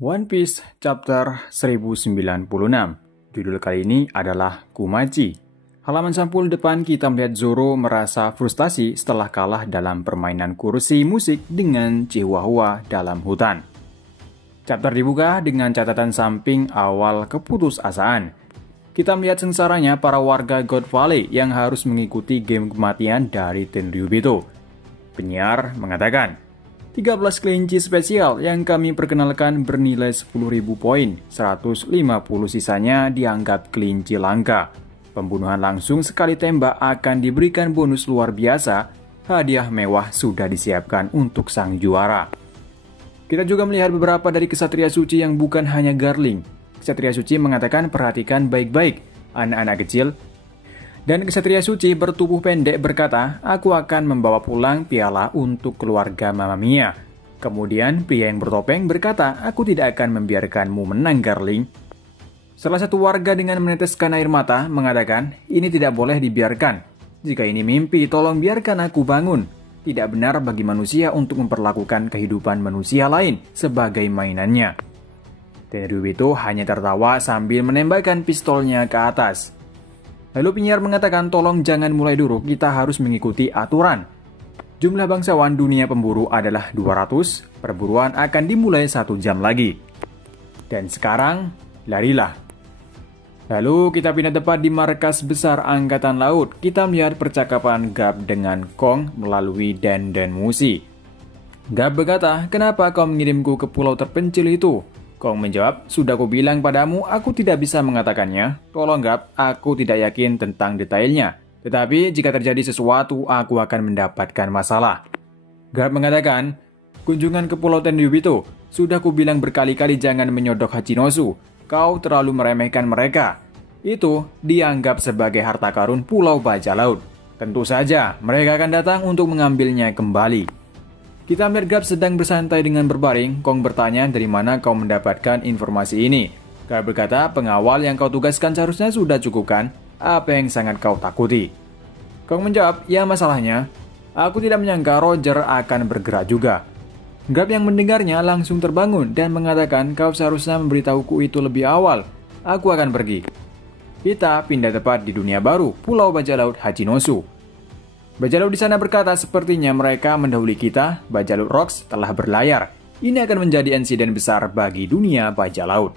One Piece Chapter 1096. Judul kali ini adalah Kumachi. Halaman sampul depan kita melihat Zoro merasa frustasi setelah kalah dalam permainan kursi musik dengan Chihuahua dalam hutan. Chapter dibuka dengan catatan samping awal keputusasaan. Kita melihat sengsaranya para warga God Valley yang harus mengikuti game kematian dari Tenryubito. Penyiar mengatakan, 13 kelinci spesial yang kami perkenalkan bernilai 10.000 poin, 150 sisanya dianggap kelinci langka. Pembunuhan langsung sekali tembak akan diberikan bonus luar biasa, hadiah mewah sudah disiapkan untuk sang juara. Kita juga melihat beberapa dari kesatria suci yang bukan hanya Garling. Kesatria suci mengatakan perhatikan baik-baik anak-anak kecil. Dan kesatria suci bertubuh pendek berkata, aku akan membawa pulang piala untuk keluarga Mamma Mia. Kemudian pria yang bertopeng berkata, aku tidak akan membiarkanmu menang, Garling. Salah satu warga dengan meneteskan air mata mengatakan, ini tidak boleh dibiarkan. Jika ini mimpi, tolong biarkan aku bangun. Tidak benar bagi manusia untuk memperlakukan kehidupan manusia lain sebagai mainannya. Tenryubito hanya tertawa sambil menembakkan pistolnya ke atas. Lalu penyiar mengatakan, tolong jangan mulai dulu, kita harus mengikuti aturan. Jumlah bangsawan dunia pemburu adalah 200, perburuan akan dimulai 1 jam lagi. Dan sekarang, larilah. Lalu kita pindah tepat di markas besar Angkatan Laut. Kita melihat percakapan Garp dengan Kong melalui Dan Musi. Garp berkata, kenapa kau mengirimku ke pulau terpencil itu? Kong menjawab, sudah ku bilang padamu, aku tidak bisa mengatakannya. Tolong Garp, aku tidak yakin tentang detailnya. Tetapi jika terjadi sesuatu, aku akan mendapatkan masalah. Garp mengatakan, kunjungan ke Pulau Tenryubito. Sudah ku bilang berkali-kali jangan menyodok Hachinosu. Kau terlalu meremehkan mereka. Itu dianggap sebagai harta karun Pulau Bajak Laut. Tentu saja, mereka akan datang untuk mengambilnya kembali. Kita melihat Garp sedang bersantai dengan berbaring. Kong bertanya, dari mana kau mendapatkan informasi ini? Garp berkata, pengawal yang kau tugaskan seharusnya sudah cukup kan? Apa yang sangat kau takuti? Kong menjawab, ya masalahnya, aku tidak menyangka Roger akan bergerak juga. Garp yang mendengarnya langsung terbangun dan mengatakan, kau seharusnya memberitahuku itu lebih awal. Aku akan pergi. Kita pindah tepat di dunia baru, Pulau Bajak Laut Hachinosu. Bajak Laut di sana berkata, sepertinya mereka mendahului kita, Bajak Laut Rocks telah berlayar. Ini akan menjadi insiden besar bagi dunia bajak laut.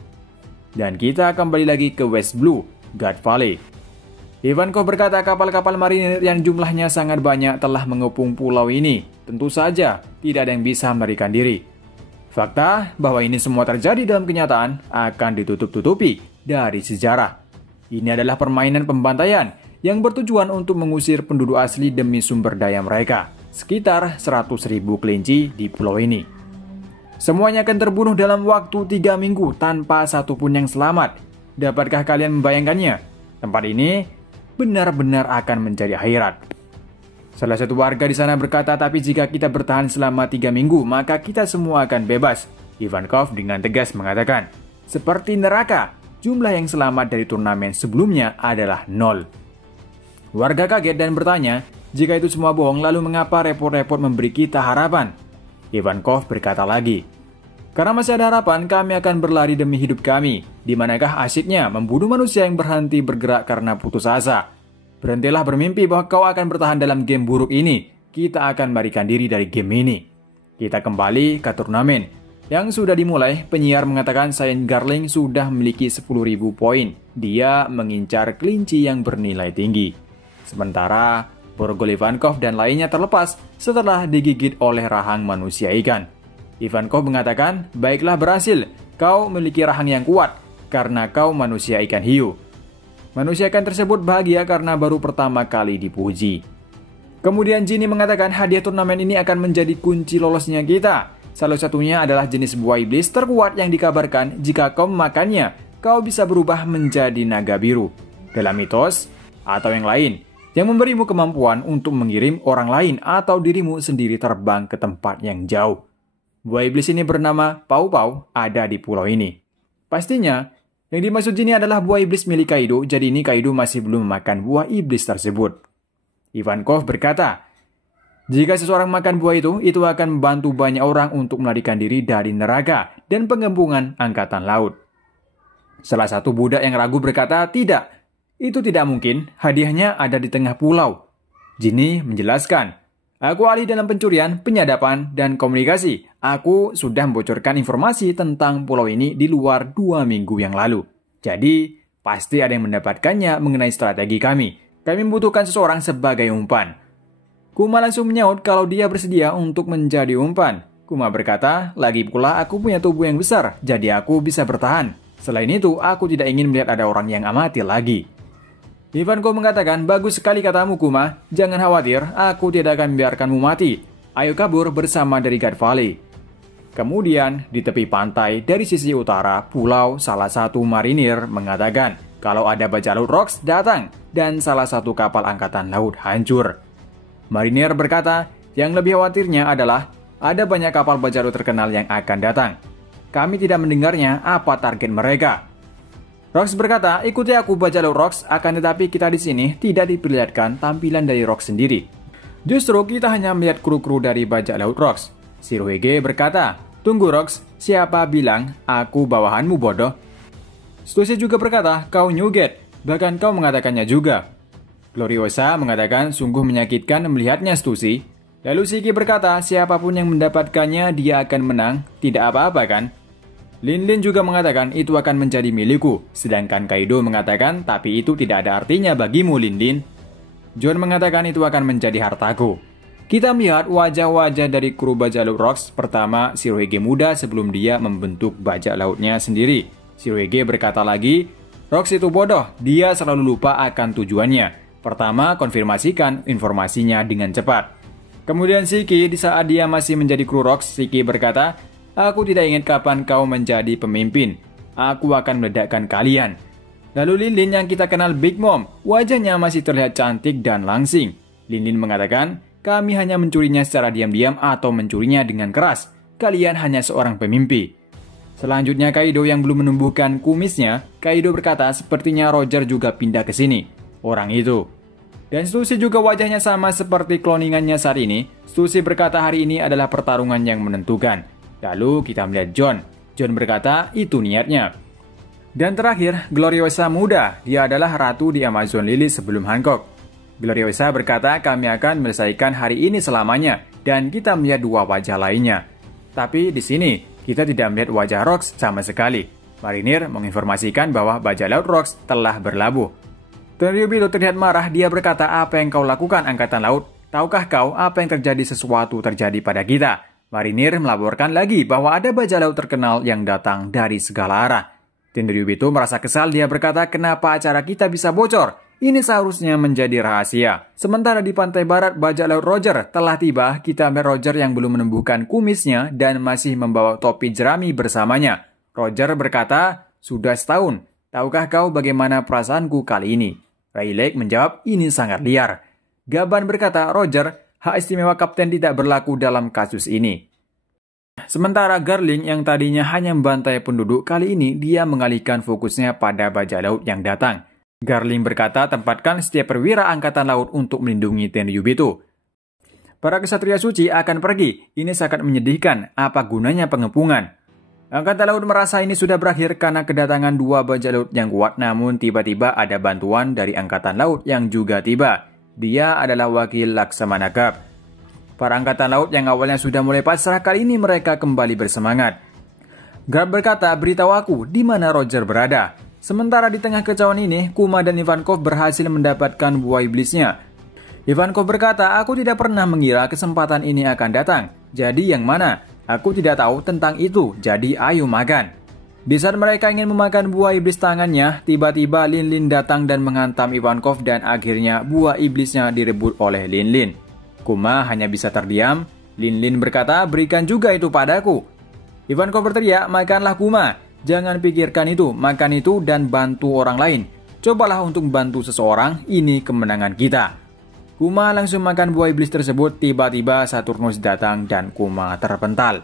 Dan kita kembali lagi ke West Blue, God Valley. Ivankov berkata kapal-kapal marinir yang jumlahnya sangat banyak telah mengepung pulau ini. Tentu saja, tidak ada yang bisa melarikan diri. Fakta bahwa ini semua terjadi dalam kenyataan akan ditutup-tutupi dari sejarah. Ini adalah permainan pembantaian yang bertujuan untuk mengusir penduduk asli demi sumber daya mereka, sekitar 100.000 kelinci di pulau ini. Semuanya akan terbunuh dalam waktu 3 minggu tanpa satupun yang selamat. Dapatkah kalian membayangkannya? Tempat ini benar-benar akan menjadi akhirat. Salah satu warga di sana berkata, tapi jika kita bertahan selama 3 minggu, maka kita semua akan bebas. Ivankov dengan tegas mengatakan, seperti neraka, jumlah yang selamat dari turnamen sebelumnya adalah 0. Warga kaget dan bertanya, jika itu semua bohong, lalu mengapa repot-repot memberi kita harapan? Ivankov berkata lagi, karena masih ada harapan, kami akan berlari demi hidup kami. Di manakah asyiknya membunuh manusia yang berhenti bergerak karena putus asa? Berhentilah bermimpi bahwa kau akan bertahan dalam game buruk ini. Kita akan melarikan diri dari game ini. Kita kembali ke turnamen. Yang sudah dimulai, penyiar mengatakan Saint Garling sudah memiliki 10.000 poin. Dia mengincar kelinci yang bernilai tinggi. Sementara, Borgol Ivankov dan lainnya terlepas setelah digigit oleh rahang manusia ikan. Ivankov mengatakan, baiklah berhasil, kau memiliki rahang yang kuat karena kau manusia ikan hiu. Manusia ikan tersebut bahagia karena baru pertama kali dipuji. Kemudian Ginny mengatakan hadiah turnamen ini akan menjadi kunci lolosnya kita. Salah satunya adalah jenis buah iblis terkuat yang dikabarkan jika kau memakannya, kau bisa berubah menjadi naga biru. Dalam mitos atau yang lain, yang memberimu kemampuan untuk mengirim orang lain atau dirimu sendiri terbang ke tempat yang jauh. Buah iblis ini bernama Pau Pau, ada di pulau ini. Pastinya, yang dimaksud ini adalah buah iblis milik Kaido, jadi ini Kaido masih belum memakan buah iblis tersebut. Ivankov berkata, Jika seseorang makan buah itu akan membantu banyak orang untuk melarikan diri dari neraka dan pengempungan angkatan laut. Salah satu budak yang ragu berkata, tidak, itu tidak mungkin, hadiahnya ada di tengah pulau. Ginny menjelaskan, aku ahli dalam pencurian, penyadapan, dan komunikasi. Aku sudah membocorkan informasi tentang pulau ini di luar 2 minggu yang lalu. Jadi, pasti ada yang mendapatkannya mengenai strategi kami. Kami membutuhkan seseorang sebagai umpan. Kuma langsung menyaut kalau dia bersedia untuk menjadi umpan. Kuma berkata, lagi pula aku punya tubuh yang besar, jadi aku bisa bertahan. Selain itu, aku tidak ingin melihat ada orang yang amati lagi. Ivankov mengatakan, bagus sekali katamu Kuma, jangan khawatir, aku tidak akan membiarkanmu mati. Ayo kabur bersama dari God Valley. Kemudian, di tepi pantai dari sisi utara pulau, salah satu marinir mengatakan, kalau ada bajak laut Rocks datang, dan salah satu kapal angkatan laut hancur. Marinir berkata, yang lebih khawatirnya adalah, ada banyak kapal bajak laut terkenal yang akan datang. Kami tidak mendengarnya apa target mereka. Rocks berkata, ikuti aku bajak laut Rocks, akan tetapi kita di sini tidak diperlihatkan tampilan dari Rocks sendiri. Justru kita hanya melihat kru-kru dari bajak laut Rocks. Shirohige berkata, tunggu Rocks, siapa bilang aku bawahanmu bodoh? Stussy juga berkata, kau nyuget, bahkan kau mengatakannya juga. Gloriosa mengatakan sungguh menyakitkan melihatnya Stussy. Lalu Shiki berkata, siapapun yang mendapatkannya dia akan menang, tidak apa-apa kan? Linlin juga mengatakan itu akan menjadi milikku, sedangkan Kaido mengatakan tapi itu tidak ada artinya bagimu Linlin. John mengatakan itu akan menjadi hartaku. Kita melihat wajah-wajah dari kru bajak laut Rocks. Pertama, Shirohige muda sebelum dia membentuk bajak lautnya sendiri. Shirohige berkata lagi, Rocks itu bodoh, dia selalu lupa akan tujuannya. Pertama, konfirmasikan informasinya dengan cepat. Kemudian Shiki, di saat dia masih menjadi kru Rocks, Shiki berkata, aku tidak ingat kapan kau menjadi pemimpin. Aku akan meledakkan kalian. Lalu Linlin yang kita kenal Big Mom, wajahnya masih terlihat cantik dan langsing. Linlin mengatakan, kami hanya mencurinya secara diam-diam atau mencurinya dengan keras. Kalian hanya seorang pemimpi. Selanjutnya Kaido yang belum menumbuhkan kumisnya, Kaido berkata sepertinya Roger juga pindah ke sini. Orang itu. Dan Stussy juga wajahnya sama seperti kloningannya saat ini. Stussy berkata hari ini adalah pertarungan yang menentukan. Lalu kita melihat John. John berkata itu niatnya. Dan terakhir, Gloriosa muda. Dia adalah ratu di Amazon Lily sebelum Hancock. Gloriosa berkata kami akan menyelesaikan hari ini selamanya. Dan kita melihat dua wajah lainnya. Tapi di sini, kita tidak melihat wajah Rocks sama sekali. Marinir menginformasikan bahwa bajak laut Rocks telah berlabuh. Tenryubito terlihat marah, dia berkata apa yang kau lakukan angkatan laut? Tahukah kau apa yang terjadi sesuatu terjadi pada kita? Marinir melaporkan lagi bahwa ada bajak laut terkenal yang datang dari segala arah. Tenryubito merasa kesal, dia berkata kenapa acara kita bisa bocor? Ini seharusnya menjadi rahasia. Sementara di pantai barat bajak laut Roger telah tiba, kita melihat Roger yang belum menumbuhkan kumisnya dan masih membawa topi jerami bersamanya. Roger berkata, sudah setahun. Tahukah kau bagaimana perasaanku kali ini? Rayleigh menjawab, ini sangat liar. Gaban berkata, Roger, hak istimewa kapten tidak berlaku dalam kasus ini. Sementara Garling yang tadinya hanya membantai penduduk, kali ini dia mengalihkan fokusnya pada bajak laut yang datang. Garling berkata tempatkan setiap perwira angkatan laut untuk melindungi Tenryubito. Para kesatria suci akan pergi, ini sangat menyedihkan, apa gunanya pengepungan? Angkatan laut merasa ini sudah berakhir karena kedatangan dua bajak laut yang kuat, namun tiba-tiba ada bantuan dari angkatan laut yang juga tiba. Dia adalah wakil Laksamana Cup. Para angkatan laut yang awalnya sudah mulai pasrah, kali ini mereka kembali bersemangat. Garp berkata, beritahu aku di mana Roger berada. Sementara di tengah kecauan ini, Kuma dan Ivankov berhasil mendapatkan buah iblisnya. Ivankov berkata, aku tidak pernah mengira kesempatan ini akan datang. Jadi yang mana? Aku tidak tahu tentang itu, jadi ayo makan. Di saat mereka ingin memakan buah iblis tangannya, tiba-tiba Linlin datang dan menghantam Ivankov dan akhirnya buah iblisnya direbut oleh Linlin. Kuma hanya bisa terdiam. Linlin berkata, berikan juga itu padaku. Ivankov berteriak, makanlah Kuma. Jangan pikirkan itu, makan itu dan bantu orang lain. Cobalah untuk membantu seseorang, ini kemenangan kita. Kuma langsung makan buah iblis tersebut, tiba-tiba Saturnus datang dan Kuma terpental.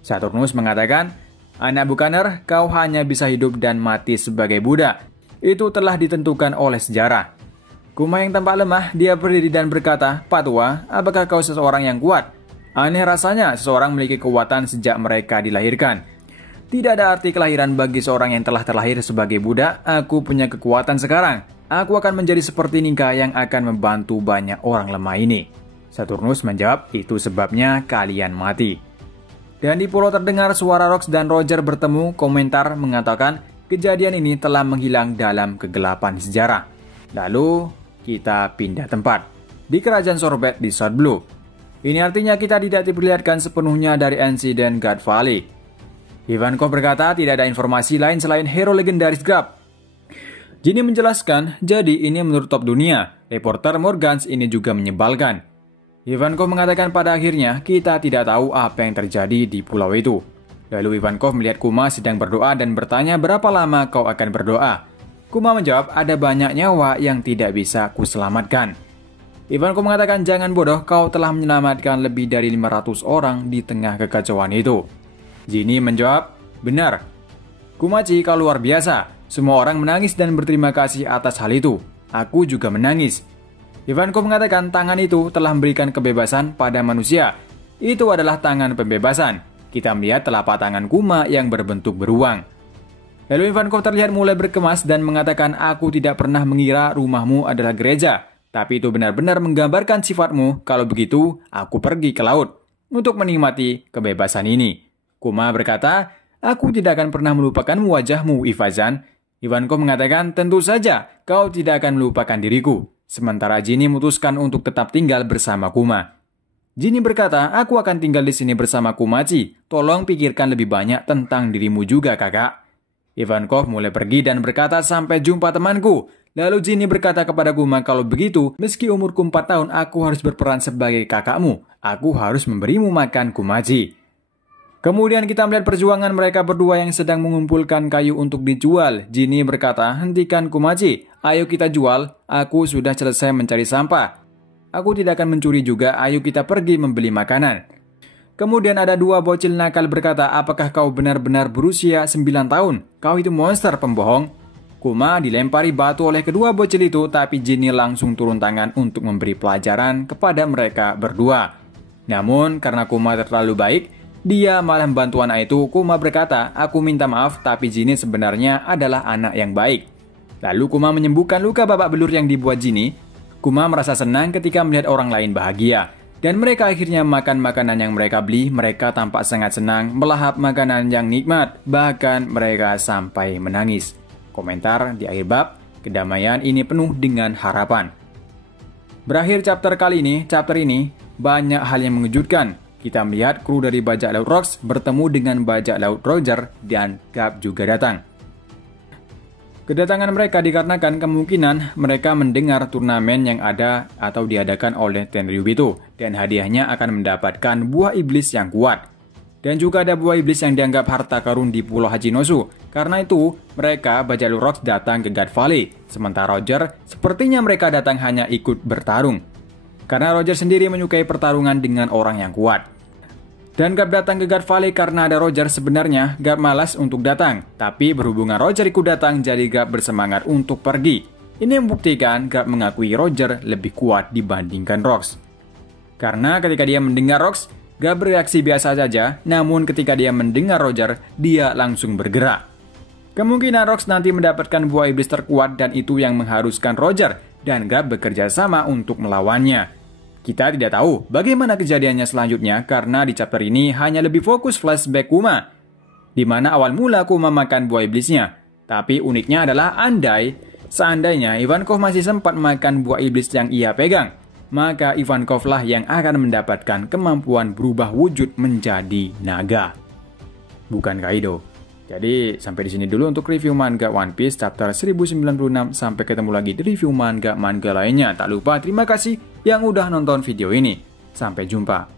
Saturnus mengatakan, anak bukaner, kau hanya bisa hidup dan mati sebagai budak. Itu telah ditentukan oleh sejarah. Kuma yang tampak lemah, dia berdiri dan berkata, "Pak Tua, apakah kau seseorang yang kuat?" Aneh rasanya seseorang memiliki kekuatan sejak mereka dilahirkan. Tidak ada arti kelahiran bagi seorang yang telah terlahir sebagai budak. Aku punya kekuatan sekarang. Aku akan menjadi seperti Nika yang akan membantu banyak orang lemah ini. Saturnus menjawab, "Itu sebabnya kalian mati." Dan di pulau terdengar suara Rox dan Roger bertemu. Komentar mengatakan kejadian ini telah menghilang dalam kegelapan sejarah. Lalu kita pindah tempat di kerajaan Sorbet di South Blue. Ini artinya kita tidak diperlihatkan sepenuhnya dari insiden God Valley. Ivankov berkata tidak ada informasi lain selain hero legendaris Grab. Ginny menjelaskan, jadi ini menurut top dunia. Reporter Morgans ini juga menyebalkan. Ivankov mengatakan pada akhirnya kita tidak tahu apa yang terjadi di pulau itu. Lalu Ivankov melihat Kuma sedang berdoa dan bertanya berapa lama kau akan berdoa. Kuma menjawab ada banyak nyawa yang tidak bisa kuselamatkan. Ivankov mengatakan jangan bodoh, kau telah menyelamatkan lebih dari 500 orang di tengah kekacauan itu. Ginny menjawab, benar. Kumaci kau luar biasa. Semua orang menangis dan berterima kasih atas hal itu. Aku juga menangis. Ivankov mengatakan tangan itu telah memberikan kebebasan pada manusia. Itu adalah tangan pembebasan. Kita melihat telapak tangan Kuma yang berbentuk beruang. Lalu Ivankov terlihat mulai berkemas dan mengatakan aku tidak pernah mengira rumahmu adalah gereja. Tapi itu benar-benar menggambarkan sifatmu. Kalau begitu, aku pergi ke laut untuk menikmati kebebasan ini. Kuma berkata, aku tidak akan pernah melupakan wajahmu, Ivazan. Ivankov mengatakan, tentu saja kau tidak akan melupakan diriku. Sementara Ginny memutuskan untuk tetap tinggal bersama Kuma. Ginny berkata, aku akan tinggal di sini bersama Kumaci. Tolong pikirkan lebih banyak tentang dirimu juga, kakak. Ivankov mulai pergi dan berkata, sampai jumpa temanku. Lalu Ginny berkata kepada Kuma, kalau begitu, meski umurku 4 tahun, aku harus berperan sebagai kakakmu. Aku harus memberimu makan, Kumaci. Kemudian kita melihat perjuangan mereka berdua yang sedang mengumpulkan kayu untuk dijual. Ginny berkata, hentikan Kumaci, ayo kita jual, aku sudah selesai mencari sampah. Aku tidak akan mencuri juga, ayo kita pergi membeli makanan. Kemudian ada dua bocil nakal berkata, apakah kau benar-benar berusia 9 tahun? Kau itu monster pembohong. Kuma dilempari batu oleh kedua bocil itu, tapi Ginny langsung turun tangan untuk memberi pelajaran kepada mereka berdua. Namun, karena Kuma terlalu baik, dia malah membantu anak itu. Kuma berkata, aku minta maaf, tapi Ginny sebenarnya adalah anak yang baik. Lalu Kuma menyembuhkan luka babak belur yang dibuat Ginny. Kuma merasa senang ketika melihat orang lain bahagia. Dan mereka akhirnya makan makanan yang mereka beli. Mereka tampak sangat senang melahap makanan yang nikmat. Bahkan mereka sampai menangis. Komentar di akhir bab, kedamaian ini penuh dengan harapan. Berakhir chapter kali ini, banyak hal yang mengejutkan. Kita melihat kru dari bajak laut Rox bertemu dengan bajak laut Roger dan Gab juga datang. Kedatangan mereka dikarenakan kemungkinan mereka mendengar turnamen yang ada atau diadakan oleh Tenryub itu, dan hadiahnya akan mendapatkan buah iblis yang kuat. Dan juga ada buah iblis yang dianggap harta karun di Pulau Hachinosu. Karena itu, mereka bajak laut Rox datang ke God Valley, sementara Roger sepertinya mereka datang hanya ikut bertarung. Karena Roger sendiri menyukai pertarungan dengan orang yang kuat. Dan Gab datang ke God Valley karena ada Roger. Sebenarnya Gab malas untuk datang, tapi berhubungan Roger ikut datang, jadi Gab bersemangat untuk pergi. Ini membuktikan Gab mengakui Roger lebih kuat dibandingkan Rox. Karena ketika dia mendengar Rox, Gab bereaksi biasa saja, namun ketika dia mendengar Roger, dia langsung bergerak. Kemungkinan Rox nanti mendapatkan buah iblis terkuat dan itu yang mengharuskan Roger dan Gab bekerja sama untuk melawannya. Kita tidak tahu bagaimana kejadiannya selanjutnya karena di chapter ini hanya lebih fokus flashback Kuma, di mana awal mula Kuma makan buah iblisnya. Tapi uniknya adalah seandainya Ivankov masih sempat makan buah iblis yang ia pegang, maka Ivankov lah yang akan mendapatkan kemampuan berubah wujud menjadi naga, bukan Kaido. Jadi sampai di sini dulu untuk review manga One Piece chapter 1096. Sampai ketemu lagi di review manga lainnya. Tak lupa terima kasih yang udah nonton video ini. Sampai jumpa.